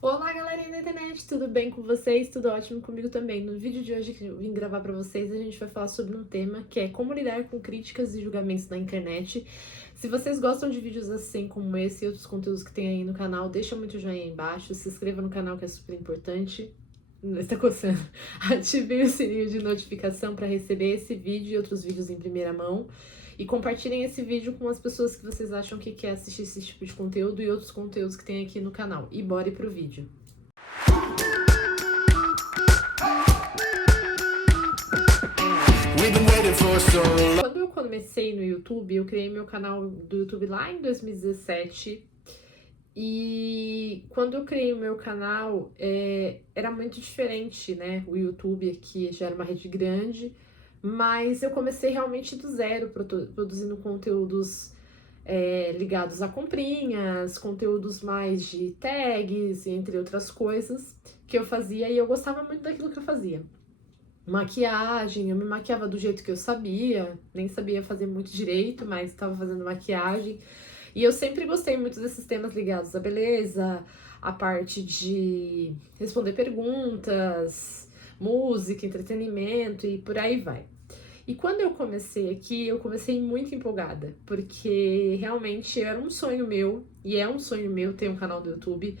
Olá, galerinha da internet, tudo bem com vocês? Tudo ótimo comigo também. No vídeo de hoje que eu vim gravar pra vocês, a gente vai falar sobre um tema que é como lidar com críticas e julgamentos na internet. Se vocês gostam de vídeos assim como esse e outros conteúdos que tem aí no canal, deixa muito joinha aí embaixo, se inscreva no canal que é super importante. Está coçando. Ativem o sininho de notificação para receber esse vídeo e outros vídeos em primeira mão. E compartilhem esse vídeo com as pessoas que vocês acham que quer assistir esse tipo de conteúdo e outros conteúdos que tem aqui no canal. E bora pro vídeo. Quando eu comecei no YouTube, eu criei meu canal do YouTube lá em 2017. E quando eu criei o meu canal, era muito diferente, né? O YouTube aqui já era uma rede grande, mas eu comecei realmente do zero, produzindo conteúdos ligados a comprinhas, conteúdos mais de tags, entre outras coisas que eu fazia, e eu gostava muito daquilo que eu fazia. Maquiagem, eu me maquiava do jeito que eu sabia, nem sabia fazer muito direito, mas estava fazendo maquiagem. E eu sempre gostei muito desses temas ligados à beleza, a parte de responder perguntas, música, entretenimento e por aí vai. E quando eu comecei aqui, eu comecei muito empolgada, porque realmente era um sonho meu, e é um sonho meu ter um canal do YouTube.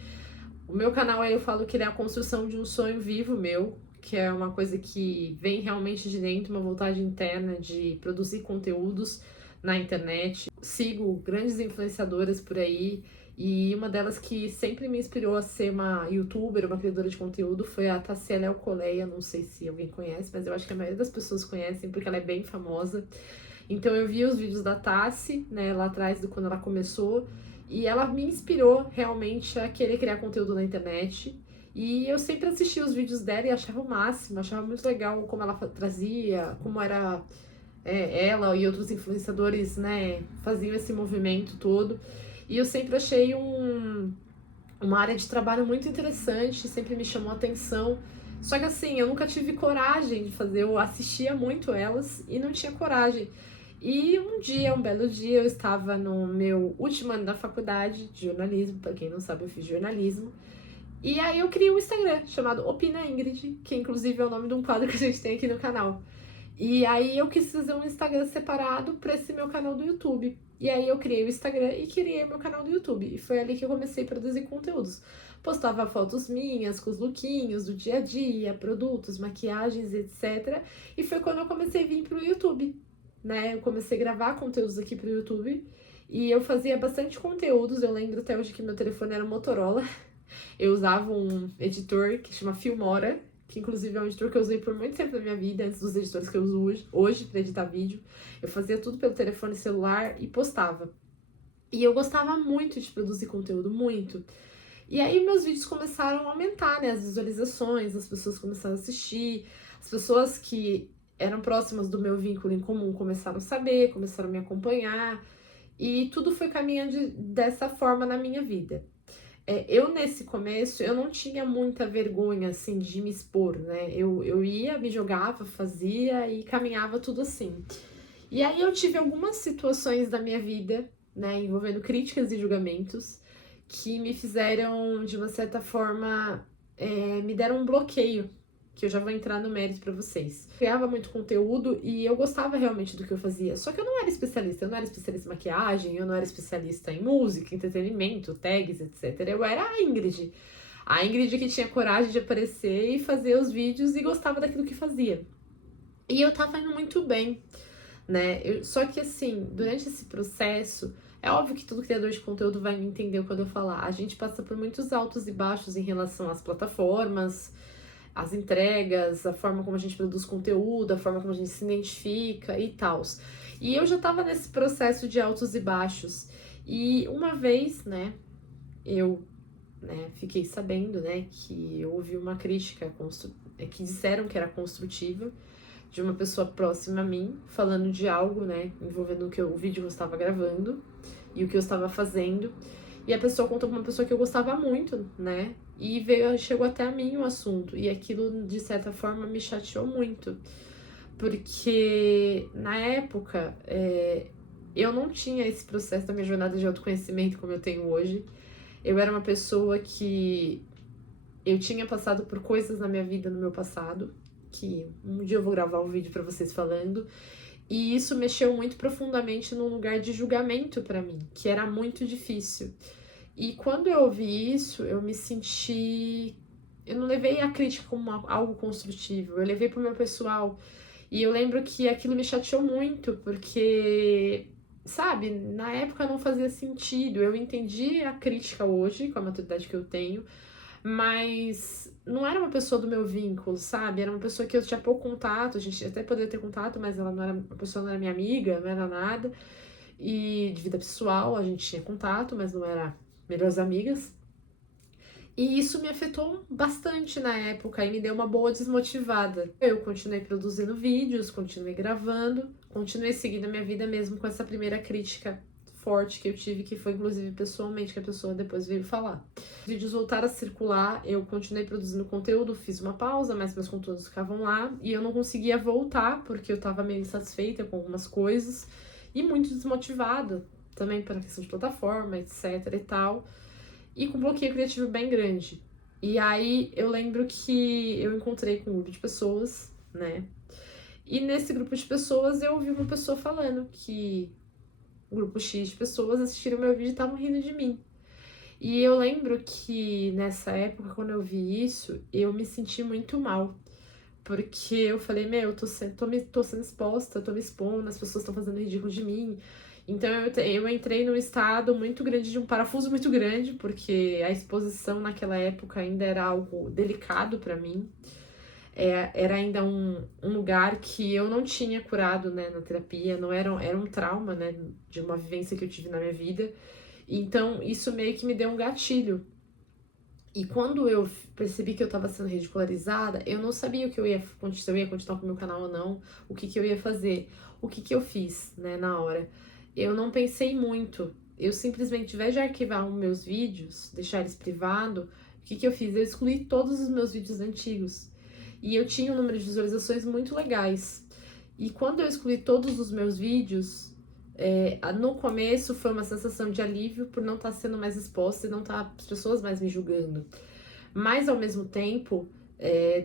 O meu canal, eu falo que ele é a construção de um sonho vivo meu, que é uma coisa que vem realmente de dentro, uma vontade interna de produzir conteúdos na internet. Sigo grandes influenciadoras por aí, e uma delas que sempre me inspirou a ser uma youtuber, uma criadora de conteúdo, foi a Tassiela Alcoleia. Não sei se alguém conhece, mas eu acho que a maioria das pessoas conhecem porque ela é bem famosa. Então eu vi os vídeos da Tassi, né, lá atrás, quando ela começou, e ela me inspirou realmente a querer criar conteúdo na internet. E eu sempre assistia os vídeos dela e achava o máximo, achava muito legal como ela trazia, como era ela e outros influenciadores, né, faziam esse movimento todo. E eu sempre achei uma área de trabalho muito interessante, sempre me chamou a atenção. Só que assim, eu nunca tive coragem de fazer, eu assistia muito elas e não tinha coragem. E um belo dia, eu estava no meu último ano da faculdade de jornalismo, para quem não sabe, eu fiz jornalismo. E aí eu criei um Instagram chamado Opina Ingrid, que inclusive é o nome de um quadro que a gente tem aqui no canal. E aí eu quis fazer um Instagram separado para esse meu canal do YouTube. E aí eu criei o Instagram e criei meu canal do YouTube. E foi ali que eu comecei a produzir conteúdos. Postava fotos minhas, com os lookinhos do dia a dia, produtos, maquiagens, etc. E foi quando eu comecei a vir pro YouTube, né? Eu comecei a gravar conteúdos aqui pro YouTube. E eu fazia bastante conteúdos. Eu lembro até hoje que meu telefone era um Motorola. Eu usava um editor que chama Filmora, que inclusive é um editor que eu usei por muito tempo da minha vida, antes dos editores que eu uso hoje para editar vídeo. Eu fazia tudo pelo telefone celular e postava. E eu gostava muito de produzir conteúdo, muito. E aí meus vídeos começaram a aumentar, né, as visualizações, as pessoas começaram a assistir, as pessoas que eram próximas do meu vínculo em comum começaram a saber, começaram a me acompanhar, e tudo foi caminhando dessa forma na minha vida. Eu, nesse começo, eu não tinha muita vergonha, assim, de me expor, né? Eu ia, me jogava, fazia e caminhava tudo assim. E aí eu tive algumas situações da minha vida, né, envolvendo críticas e julgamentos, que me fizeram, de uma certa forma, me deram um bloqueio, que eu já vou entrar no mérito pra vocês. Eu criava muito conteúdo e eu gostava realmente do que eu fazia, só que eu não era especialista, eu não era especialista em maquiagem, eu não era especialista em música, entretenimento, tags, etc. Eu era a Ingrid que tinha coragem de aparecer e fazer os vídeos e gostava daquilo que fazia. E eu tava indo muito bem, né? Só que assim, durante esse processo, é óbvio que todo criador de conteúdo vai me entender quando eu falar. A gente passa por muitos altos e baixos em relação às plataformas, às entregas, a forma como a gente produz conteúdo, a forma como a gente se identifica e tal. E eu já tava nesse processo de altos e baixos. E uma vez, né, eu fiquei sabendo, né, que houve uma crítica que disseram que era construtiva, de uma pessoa próxima a mim, falando de algo, né, envolvendo o vídeo que eu estava gravando e o que eu estava fazendo. E a pessoa contou pra uma pessoa que eu gostava muito, né, e chegou até a mim o assunto. E aquilo, de certa forma, me chateou muito. Porque, na época, eu não tinha esse processo da minha jornada de autoconhecimento como eu tenho hoje. Eu era uma pessoa que eu tinha passado por coisas na minha vida no meu passado, que um dia eu vou gravar um vídeo pra vocês falando, e isso mexeu muito profundamente num lugar de julgamento pra mim, que era muito difícil. E quando eu ouvi isso, eu me senti. Eu não levei a crítica como algo construtivo, eu levei pro meu pessoal. E eu lembro que aquilo me chateou muito, porque, sabe, na época não fazia sentido. Eu entendi a crítica hoje, com a maturidade que eu tenho, mas não era uma pessoa do meu vínculo, sabe? Era uma pessoa que eu tinha pouco contato, a gente até poderia ter contato, mas ela não era, a pessoa não era minha amiga, não era nada. E de vida pessoal a gente tinha contato, mas não era melhores amigas. E isso me afetou bastante na época e me deu uma boa desmotivada. Eu continuei produzindo vídeos, continuei gravando, continuei seguindo a minha vida mesmo com essa primeira crítica forte que eu tive, que foi inclusive pessoalmente, que a pessoa depois veio falar. Os vídeos voltaram a circular, eu continuei produzindo conteúdo, fiz uma pausa, mas meus conteúdos ficavam lá e eu não conseguia voltar porque eu tava meio insatisfeita com algumas coisas e muito desmotivada também pela questão de plataforma, etc e tal, e com um bloqueio criativo bem grande. E aí eu lembro que eu encontrei com um grupo de pessoas, né? E nesse grupo de pessoas eu ouvi uma pessoa falando que um grupo X de pessoas assistiram meu vídeo e estavam rindo de mim. E eu lembro que nessa época, quando eu vi isso, eu me senti muito mal. Porque eu falei, meu, tô sendo exposta, tô me expondo, as pessoas estão fazendo ridículo de mim. Então eu entrei num estado muito grande, de um parafuso muito grande, porque a exposição naquela época ainda era algo delicado pra mim. Era ainda um lugar que eu não tinha curado, né, na terapia, não era um trauma, né, de uma vivência que eu tive na minha vida. Então isso meio que me deu um gatilho. E quando eu percebi que eu tava sendo ridicularizada, eu não sabia o que se eu ia continuar com o meu canal ou não, o que eu ia fazer. O que eu fiz, né, na hora? Eu não pensei muito. Eu simplesmente, ao invés de arquivar os meus vídeos, deixar eles privados, o que eu fiz? Eu excluí todos os meus vídeos antigos. E eu tinha um número de visualizações muito legais. E quando eu excluí todos os meus vídeos, no começo foi uma sensação de alívio por não estar sendo mais exposta e não estar as pessoas mais me julgando. Mas ao mesmo tempo,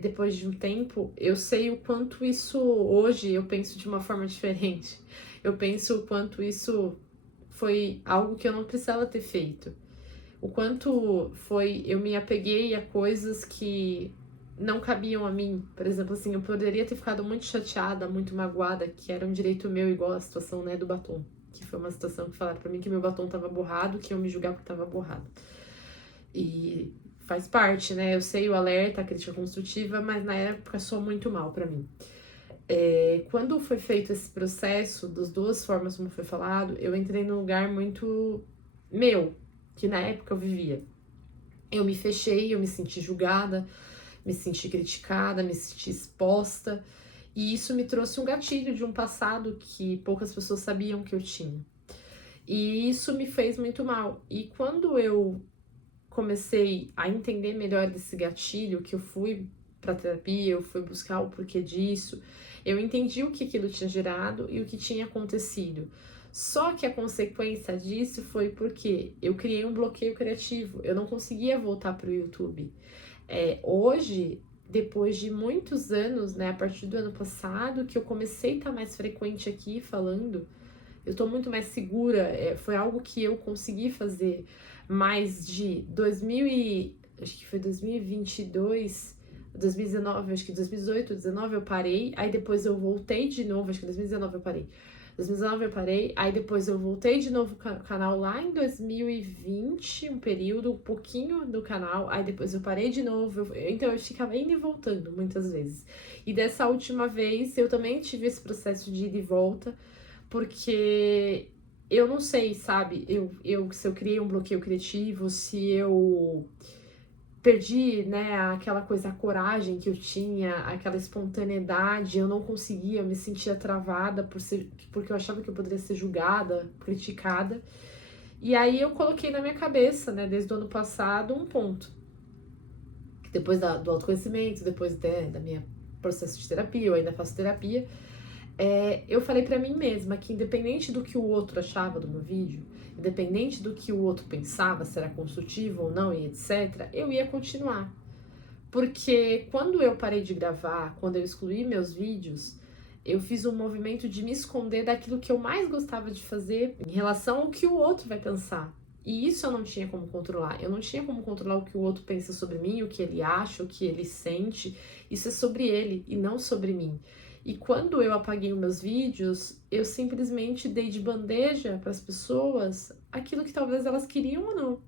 depois de um tempo, eu sei o quanto isso hoje eu penso de uma forma diferente. Eu penso o quanto isso foi algo que eu não precisava ter feito. O quanto foi, eu me apeguei a coisas que não cabiam a mim. Por exemplo, assim, eu poderia ter ficado muito chateada, muito magoada, que era um direito meu, igual a situação, né, do batom. Que foi uma situação que falaram pra mim que meu batom tava borrado, que eu me julgava que tava borrado. E faz parte, né? Eu sei o alerta, a crítica construtiva, mas na época soou muito mal pra mim. Quando foi feito esse processo, das duas formas como foi falado, eu entrei num lugar muito meu, que na época eu vivia. Eu me fechei, eu me senti julgada, me senti criticada, me senti exposta, e isso me trouxe um gatilho de um passado que poucas pessoas sabiam que eu tinha. E isso me fez muito mal. E quando eu comecei a entender melhor desse gatilho, que eu fui para terapia, eu fui buscar o porquê disso, eu entendi o que aquilo tinha gerado e o que tinha acontecido. Só que a consequência disso foi porque eu criei um bloqueio criativo, eu não conseguia voltar para o YouTube. Hoje, depois de muitos anos, né, a partir do ano passado, que eu comecei a estar mais frequente aqui falando, eu tô muito mais segura, foi algo que eu consegui fazer mais de 2000 e, acho que foi 2022, 2019, acho que 2018, 2019 eu parei, aí depois eu voltei de novo, acho que 2019 eu parei. 2019 eu parei, aí depois eu voltei de novo com o canal lá em 2020, um período, um pouquinho do canal, aí depois eu parei de novo, então eu ficava indo e voltando muitas vezes. E dessa última vez eu também tive esse processo de ida e volta, porque eu não sei, sabe, se eu criei um bloqueio criativo, se eu perdi, né, aquela coisa, a coragem que eu tinha, aquela espontaneidade, eu não conseguia, eu me sentia travada porque eu achava que eu poderia ser julgada, criticada. E aí eu coloquei na minha cabeça, né, desde o ano passado, um ponto. Depois do autoconhecimento, depois da minha processo de terapia, eu ainda faço terapia, eu falei pra mim mesma que independente do que o outro achava do meu vídeo, independente do que o outro pensava, se era construtivo ou não e etc, eu ia continuar. Porque quando eu parei de gravar, quando eu excluí meus vídeos, eu fiz um movimento de me esconder daquilo que eu mais gostava de fazer em relação ao que o outro vai pensar. E isso eu não tinha como controlar. Eu não tinha como controlar o que o outro pensa sobre mim, o que ele acha, o que ele sente. Isso é sobre ele e não sobre mim. E quando eu apaguei os meus vídeos, eu simplesmente dei de bandeja para as pessoas aquilo que talvez elas queriam ou não.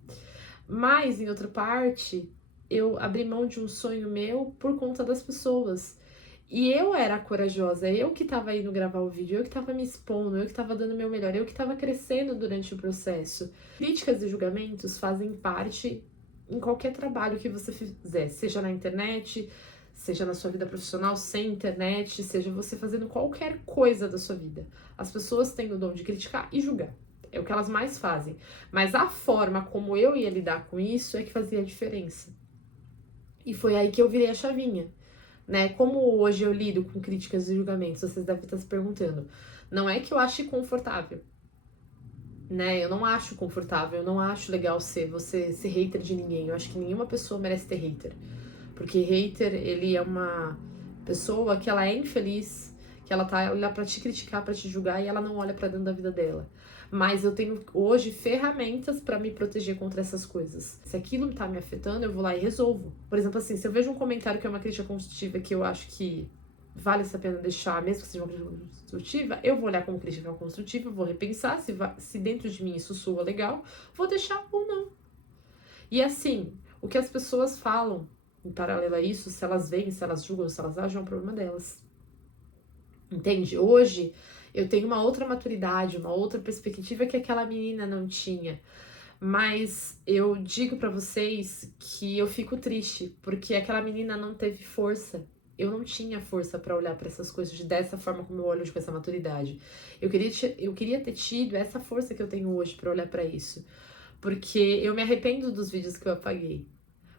Mas, em outra parte, eu abri mão de um sonho meu por conta das pessoas. E eu era corajosa, eu que tava indo gravar o vídeo, eu que tava me expondo, eu que tava dando o meu melhor, eu que tava crescendo durante o processo. Críticas e julgamentos fazem parte em qualquer trabalho que você fizer, seja na internet, seja na sua vida profissional sem internet, seja você fazendo qualquer coisa da sua vida. As pessoas têm o dom de criticar e julgar. É o que elas mais fazem. Mas a forma como eu ia lidar com isso é que fazia a diferença. E foi aí que eu virei a chavinha. Né? Como hoje eu lido com críticas e julgamentos, vocês devem estar se perguntando. Não é que eu ache confortável, né? Eu não acho confortável, eu não acho legal você ser hater de ninguém. Eu acho que nenhuma pessoa merece ter hater. Porque hater, ele é uma pessoa que ela é infeliz, que ela tá lá pra te criticar, pra te julgar e ela não olha pra dentro da vida dela. Mas eu tenho hoje ferramentas pra me proteger contra essas coisas. Se aquilo tá me afetando, eu vou lá e resolvo. Por exemplo, assim, se eu vejo um comentário que é uma crítica construtiva que eu acho que vale a pena deixar, mesmo que seja uma crítica construtiva, eu vou olhar como crítica construtiva, vou repensar se dentro de mim isso soa legal, vou deixar ou não. E assim, o que as pessoas falam em paralelo a isso, se elas veem, se elas julgam, se elas agem, é um problema delas. Entende? Hoje eu tenho uma outra maturidade, uma outra perspectiva que aquela menina não tinha. Mas eu digo pra vocês que eu fico triste, porque aquela menina não teve força. Eu não tinha força pra olhar pra essas coisas dessa forma como eu olho com essa maturidade. Eu queria ter tido essa força que eu tenho hoje pra olhar pra isso. Porque eu me arrependo dos vídeos que eu apaguei.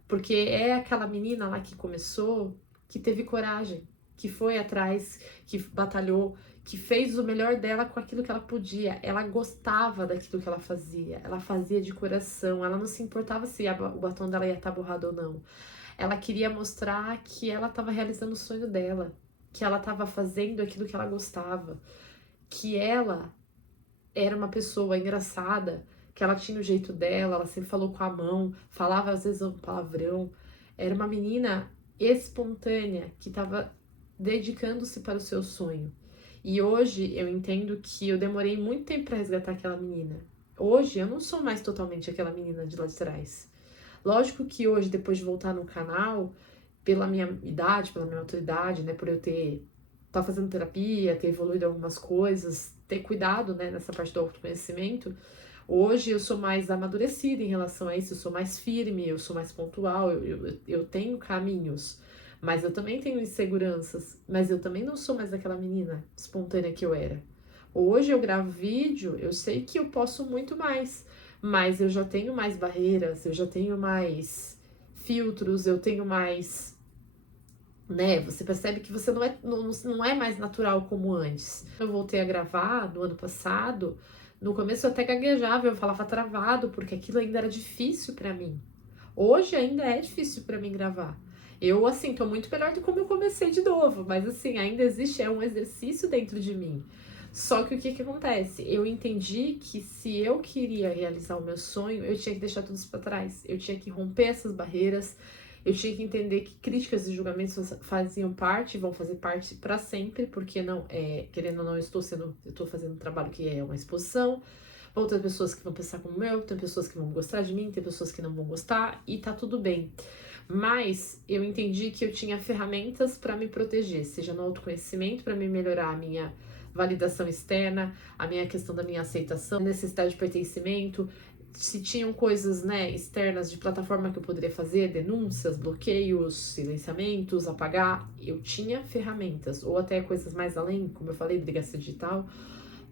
Porque é aquela menina lá que começou, que teve coragem, que foi atrás, que batalhou, que fez o melhor dela com aquilo que ela podia. Ela gostava daquilo que ela fazia de coração, ela não se importava se o batom dela ia estar borrado ou não. Ela queria mostrar que ela estava realizando o sonho dela, que ela estava fazendo aquilo que ela gostava, que ela era uma pessoa engraçada, que ela tinha o jeito dela, ela sempre falou com a mão, falava às vezes um palavrão. Era uma menina espontânea que estava dedicando-se para o seu sonho. E hoje eu entendo que eu demorei muito tempo para resgatar aquela menina. Hoje eu não sou mais totalmente aquela menina de lá de trás. Lógico que hoje, depois de voltar no canal, pela minha idade, pela minha maturidade, né, por eu tá fazendo terapia, ter evoluído algumas coisas, ter cuidado, né, nessa parte do autoconhecimento, hoje eu sou mais amadurecida em relação a isso, eu sou mais firme, eu sou mais pontual, eu tenho caminhos, mas eu também tenho inseguranças, mas eu também não sou mais aquela menina espontânea que eu era. Hoje eu gravo vídeo, eu sei que eu posso muito mais, mas eu já tenho mais barreiras, eu já tenho mais filtros, eu tenho mais, né? Você percebe que você não é mais natural como antes. Eu voltei a gravar no ano passado, no começo eu até gaguejava, eu falava travado, porque aquilo ainda era difícil pra mim. Hoje ainda é difícil pra mim gravar. Eu, assim, tô muito melhor do que como eu comecei de novo, mas assim, ainda existe, é um exercício dentro de mim. Só que o que que acontece? Eu entendi que se eu queria realizar o meu sonho, eu tinha que deixar tudo isso pra trás. Eu tinha que romper essas barreiras, eu tinha que entender que críticas e julgamentos faziam parte, vão fazer parte para sempre, porque não é, querendo ou não, eu tô fazendo um trabalho que é uma exposição. Vão ter pessoas que vão pensar como eu, tem pessoas que vão gostar de mim, tem pessoas que não vão gostar e tá tudo bem. Mas eu entendi que eu tinha ferramentas para me proteger, seja no autoconhecimento, para me melhorar a minha validação externa, a minha questão da minha aceitação, necessidade de pertencimento, se tinham coisas, né, externas de plataforma que eu poderia fazer, denúncias, bloqueios, silenciamentos, apagar, eu tinha ferramentas, ou até coisas mais além, como eu falei, delegacia digital,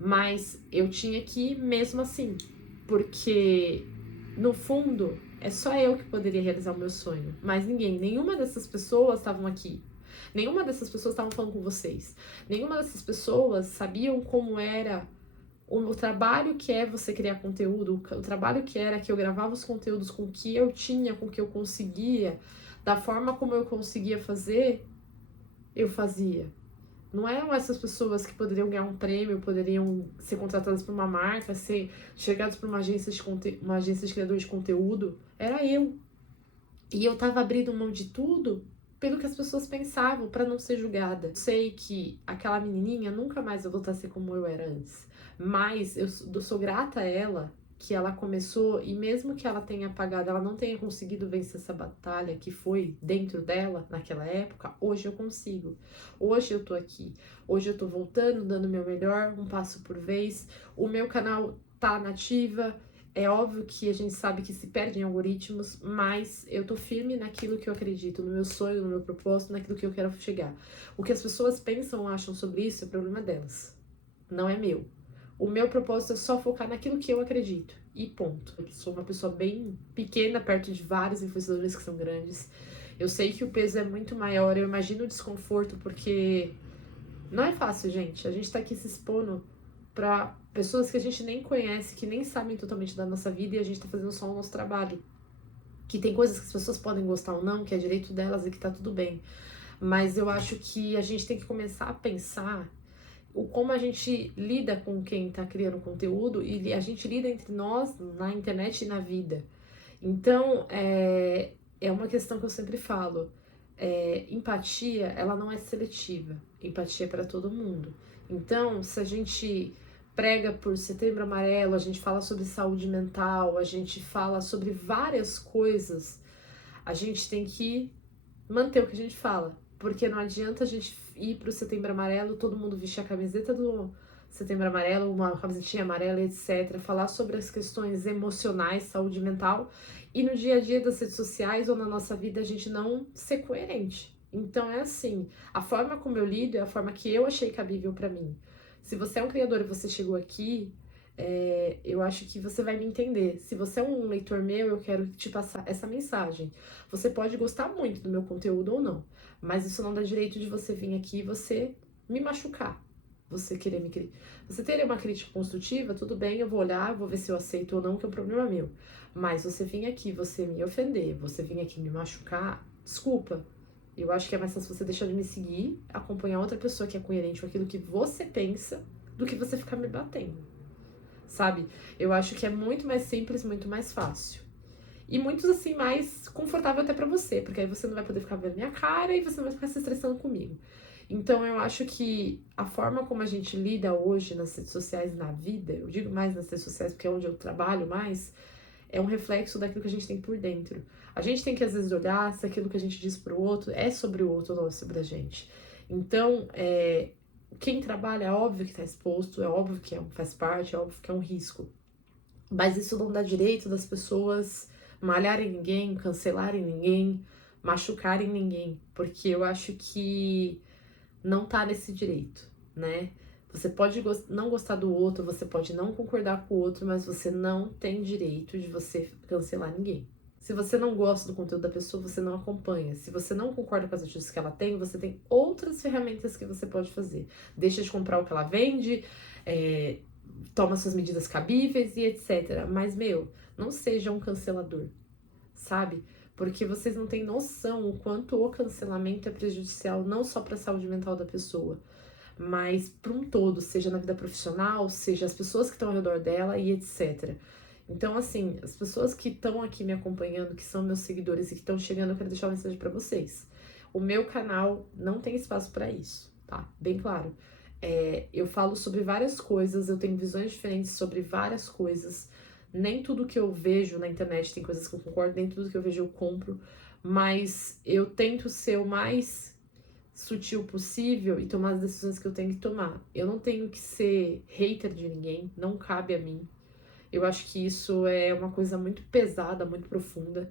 mas eu tinha que ir mesmo assim, porque no fundo é só eu que poderia realizar o meu sonho, mas ninguém, nenhuma dessas pessoas estavam aqui. Nenhuma dessas pessoas estavam falando com vocês. Nenhuma dessas pessoas sabiam como era o trabalho que é você criar conteúdo, o trabalho que era que eu gravava os conteúdos com o que eu tinha, com o que eu conseguia, da forma como eu conseguia fazer, eu fazia. Não eram essas pessoas que poderiam ganhar um prêmio, poderiam ser contratadas por uma marca, ser chegadas por uma agência uma agência de criador de conteúdo. Era eu. E eu tava abrindo mão de tudo pelo que as pessoas pensavam, para não ser julgada. Eu sei que aquela menininha nunca mais vai voltar a ser como eu era antes. Mas eu sou grata a ela, que ela começou, e mesmo que ela tenha apagado, ela não tenha conseguido vencer essa batalha que foi dentro dela naquela época, hoje eu consigo. Hoje eu tô aqui. Hoje eu tô voltando, dando o meu melhor, um passo por vez. O meu canal tá nativa. É óbvio que a gente sabe que se perde em algoritmos, mas eu tô firme naquilo que eu acredito, no meu sonho, no meu propósito, naquilo que eu quero chegar. O que as pessoas pensam ou acham sobre isso é problema delas, não é meu. O meu propósito é só focar naquilo que eu acredito, e ponto. Eu sou uma pessoa bem pequena, perto de vários influenciadores que são grandes. Eu sei que o peso é muito maior, eu imagino o desconforto, porque não é fácil, gente. A gente tá aqui se expondo para pessoas que a gente nem conhece, que nem sabem totalmente da nossa vida, e a gente tá fazendo só o nosso trabalho. Que tem coisas que as pessoas podem gostar ou não, que é direito delas e que tá tudo bem. Mas eu acho que a gente tem que começar a pensar o como a gente lida com quem tá criando conteúdo e a gente lida entre nós na internet e na vida. Então, é uma questão que eu sempre falo. Empatia, ela não é seletiva. Empatia é para todo mundo. Então, se a gente prega por Setembro Amarelo, a gente fala sobre saúde mental, a gente fala sobre várias coisas, a gente tem que manter o que a gente fala. Porque não adianta a gente ir pro Setembro Amarelo, todo mundo vestir a camiseta do Setembro Amarelo, uma camisetinha amarela, etc. Falar sobre as questões emocionais, saúde mental, e no dia a dia das redes sociais ou na nossa vida a gente não ser coerente. Então é assim, a forma como eu lido é a forma que eu achei cabível para mim. Se você é um criador e você chegou aqui, eu acho que você vai me entender. Se você é um leitor meu, eu quero te passar essa mensagem. Você pode gostar muito do meu conteúdo ou não, mas isso não dá direito de você vir aqui e você me machucar. Você querer você ter uma crítica construtiva, tudo bem, eu vou olhar, vou ver se eu aceito ou não, que é um problema meu. Mas você vir aqui, você me ofender, você vir aqui me machucar, desculpa. Eu acho que é mais fácil você deixar de me seguir, acompanhar outra pessoa que é coerente com aquilo que você pensa, do que você ficar me batendo, sabe? Eu acho que é muito mais simples, muito mais fácil. E muitos, assim, mais confortável até pra você, porque aí você não vai poder ficar vendo minha cara e você não vai ficar se estressando comigo. Então, eu acho que a forma como a gente lida hoje nas redes sociais e na vida, eu digo mais nas redes sociais porque é onde eu trabalho mais, é um reflexo daquilo que a gente tem por dentro. A gente tem que, às vezes, olhar se aquilo que a gente diz pro outro é sobre o outro ou não é sobre a gente. Então, quem trabalha é óbvio que tá exposto, é óbvio que faz parte, é óbvio que é um risco. Mas isso não dá direito das pessoas malharem ninguém, cancelarem ninguém, machucarem ninguém, porque eu acho que não tá nesse direito, né? Você pode não gostar do outro, você pode não concordar com o outro, mas você não tem direito de você cancelar ninguém. Se você não gosta do conteúdo da pessoa, você não acompanha. Se você não concorda com as atitudes que ela tem, você tem outras ferramentas que você pode fazer. Deixa de comprar o que ela vende, toma suas medidas cabíveis e etc. Mas, meu, não seja um cancelador, sabe? Porque vocês não têm noção o quanto o cancelamento é prejudicial, não só para a saúde mental da pessoa, mas para um todo, seja na vida profissional, seja as pessoas que estão ao redor dela e etc. Então, assim, as pessoas que estão aqui me acompanhando, que são meus seguidores e que estão chegando, eu quero deixar uma mensagem para vocês. O meu canal não tem espaço para isso, tá? Bem claro. Eu falo sobre várias coisas, eu tenho visões diferentes sobre várias coisas. Nem tudo que eu vejo na internet tem coisas que eu concordo, nem tudo que eu vejo eu compro, mas eu tento ser o mais sutil possível e tomar as decisões que eu tenho que tomar. Eu não tenho que ser hater de ninguém, não cabe a mim. Eu acho que isso é uma coisa muito pesada, muito profunda.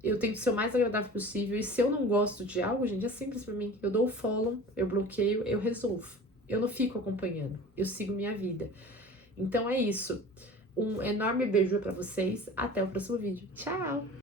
Eu tento ser o mais agradável possível, e se eu não gosto de algo, gente, é simples pra mim. Eu dou o follow, eu bloqueio, eu resolvo. Eu não fico acompanhando, eu sigo minha vida. Então é isso. Um enorme beijo pra vocês, até o próximo vídeo. Tchau!